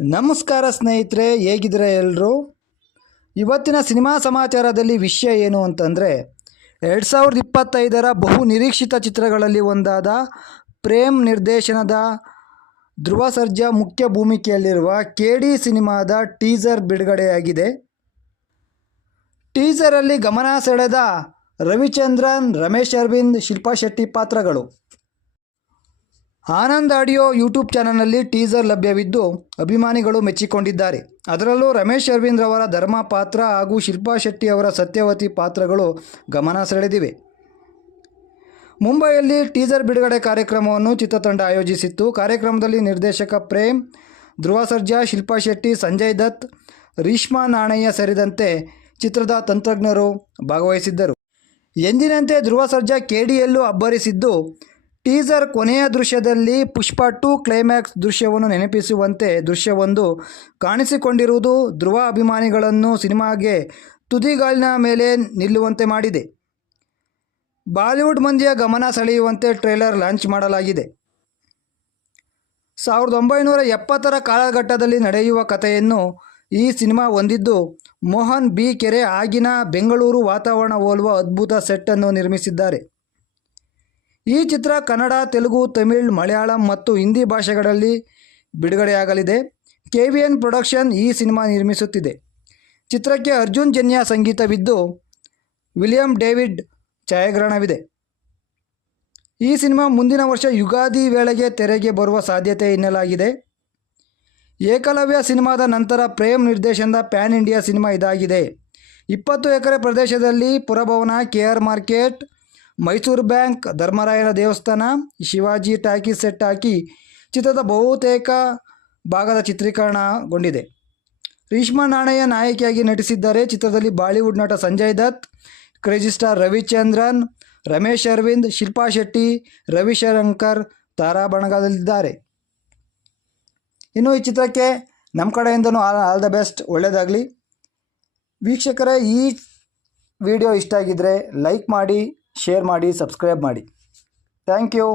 ನಮಸ್ಕಾರ ಸ್ನೇಹಿತರೆ, ಹೇಗಿದ್ರೆ ಎಲ್ಲರೂ. ಇವತ್ತಿನ ಸಿನಿಮಾ ಸಮಾಚಾರದಲ್ಲಿ ವಿಷಯ ಏನು ಅಂತಂದರೆ 2025ರ ಬಹು ನಿರೀಕ್ಷಿತ ಚಿತ್ರಗಳಲ್ಲಿ ಒಂದಾದ ಪ್ರೇಮ್ ನಿರ್ದೇಶನದ ಧ್ರುವ ಸರ್ಜಾ ಮುಖ್ಯ ಭೂಮಿಕೆಯಲ್ಲಿರುವ KD ಸಿನಿಮಾದ ಟೀಸರ್ ಬಿಡುಗಡೆಯಾಗಿದೆ. ಟೀಸರಲ್ಲಿ ಗಮನ ಸೆಳೆದ ರವಿಚಂದ್ರನ್, ರಮೇಶ್ ಅರವಿಂದ್, ಶಿಲ್ಪಾ ಶೆಟ್ಟಿ ಪಾತ್ರಗಳು. ಆನಂದ್ ಆಡಿಯೋ ಯೂಟ್ಯೂಬ್ ಚಾನಲ್ನಲ್ಲಿ ಟೀಸರ್ ಲಭ್ಯವಿದ್ದು ಅಭಿಮಾನಿಗಳು ಮೆಚ್ಚಿಕೊಂಡಿದ್ದಾರೆ. ಅದರಲ್ಲೂ ರಮೇಶ್ ಅರವಿಂದ್ ಅವರ ಧರ್ಮ ಪಾತ್ರ ಹಾಗೂ ಶಿಲ್ಪಾ ಶೆಟ್ಟಿ ಅವರ ಸತ್ಯವತಿ ಪಾತ್ರಗಳು ಗಮನ ಸೆಳೆದಿವೆ. ಮುಂಬೈಯಲ್ಲಿ ಟೀಸರ್ ಬಿಡುಗಡೆ ಕಾರ್ಯಕ್ರಮವನ್ನು ಚಿತ್ರತಂಡ ಆಯೋಜಿಸಿತ್ತು. ಕಾರ್ಯಕ್ರಮದಲ್ಲಿ ನಿರ್ದೇಶಕ ಪ್ರೇಮ್, ಧ್ರುವ ಸರ್ಜಾ, ಶಿಲ್ಪಾ ಶೆಟ್ಟಿ, ಸಂಜಯ್ ದತ್, ರೀಶ್ಮಾ ನಾಣಯ್ಯ ಸೇರಿದಂತೆ ಚಿತ್ರದ ತಂತ್ರಜ್ಞರು ಭಾಗವಹಿಸಿದ್ದರು. ಎಂದಿನಂತೆ ಧ್ರುವ ಸರ್ಜಾ KDಯಲ್ಲೂ ಅಬ್ಬರಿಸಿದ್ದು, ಟೀಸರ್ ಕೊನೆಯ ದೃಶ್ಯದಲ್ಲಿ ಪುಷ್ಪ 2 ಕ್ಲೈಮ್ಯಾಕ್ಸ್ ದೃಶ್ಯವನ್ನು ನೆನಪಿಸುವಂತೆ ದೃಶ್ಯವೊಂದು ಕಾಣಿಸಿಕೊಂಡಿರುವುದು ಧ್ರುವ ಅಭಿಮಾನಿಗಳನ್ನು ಸಿನಿಮಾಗೆ ತುದಿಗಾಲಿನ ಮೇಲೆ ನಿಲ್ಲುವಂತೆ ಮಾಡಿದೆ. ಬಾಲಿವುಡ್ ಮಂದಿಯ ಗಮನ ಸೆಳೆಯುವಂತೆ ಟ್ರೇಲರ್ ಲಾಂಚ್ ಮಾಡಲಾಗಿದೆ. 1970ರ ಕಾಲಘಟ್ಟದಲ್ಲಿ ನಡೆಯುವ ಕಥೆಯನ್ನು ಈ ಸಿನಿಮಾ ಹೊಂದಿದ್ದು, ಮೋಹನ್ B. ಕೆರೆ ಆಗಿನ ಬೆಂಗಳೂರು ವಾತಾವರಣ ಹೋಲುವ ಅದ್ಭುತ ಸೆಟ್ ಅನ್ನು ನಿರ್ಮಿಸಿದ್ದಾರೆ. ಈ ಚಿತ್ರ ಕನ್ನಡ, ತೆಲುಗು, ತಮಿಳ್, ಮಲಯಾಳಂ ಮತ್ತು ಹಿಂದಿ ಭಾಷೆಗಳಲ್ಲಿ ಬಿಡುಗಡೆಯಾಗಲಿದೆ. KVN ಪ್ರೊಡಕ್ಷನ್ ಈ ಸಿನಿಮಾ ನಿರ್ಮಿಸುತ್ತಿದೆ. ಚಿತ್ರಕ್ಕೆ ಅರ್ಜುನ್ ಜನ್ಯ ಸಂಗೀತವಿದ್ದು, ವಿಲಿಯಂ ಡೇವಿಡ್ ಛಾಯಾಗ್ರಹಣವಿದೆ. ಈ ಸಿನಿಮಾ ಮುಂದಿನ ವರ್ಷ ಯುಗಾದಿ ವೇಳೆಗೆ ತೆರೆಗೆ ಬರುವ ಸಾಧ್ಯತೆ ಎನ್ನಲಾಗಿದೆ. ಏಕಲವ್ಯ ಸಿನಿಮಾದ ನಂತರ ಪ್ರೇಮ್ ನಿರ್ದೇಶನದ ಪ್ಯಾನ್ ಇಂಡಿಯಾ ಸಿನಿಮಾ ಇದಾಗಿದೆ. 20 ಎಕರೆ ಪ್ರದೇಶದಲ್ಲಿ ಪುರಭವನ, KR ಮಾರ್ಕೆಟ್, ಮೈಸೂರು ಬ್ಯಾಂಕ್, ಧರ್ಮರಾಯನ ದೇವಸ್ಥಾನ, ಶಿವಾಜಿ ಟಾಕೀಸ್ ಸೆಟ್ ಹಾಕಿ ಚಿತ್ರದ ಬಹುತೇಕ ಭಾಗದ ಚಿತ್ರೀಕರಣಗೊಂಡಿದೆ. ರೀಶ್ಮಾ ನಾಣಯ್ಯ ನಾಯಕಿಯಾಗಿ ನಟಿಸಿದ್ದಾರೆ. ಚಿತ್ರದಲ್ಲಿ ಬಾಲಿವುಡ್ ನಟ ಸಂಜಯ್ ದತ್, ಕ್ರೇಜಿ ಸ್ಟಾರ್ ರವಿಚಂದ್ರನ್, ರಮೇಶ್ ಅರವಿಂದ್, ಶಿಲ್ಪಾ ಶೆಟ್ಟಿ, ರವಿಶಂಕರ್ ತಾರಾಬಣದಲ್ಲಿದ್ದಾರೆ. ಇನ್ನು ಈ ಚಿತ್ರಕ್ಕೆ ನಮ್ಮ ಕಡೆಯಿಂದನೂ ಆಲ್ ದ ಬೆಸ್ಟ್, ಒಳ್ಳೆಯದಾಗಲಿ. ವೀಕ್ಷಕರೇ, ಈ ವಿಡಿಯೋ ಇಷ್ಟ ಆಗಿದ್ದರೆ ಲೈಕ್ ಮಾಡಿ, ಶೇರ್ ಮಾಡಿ, ಸಬ್ಸ್ಕ್ರೈಬ್ ಮಾಡಿ. Thank you.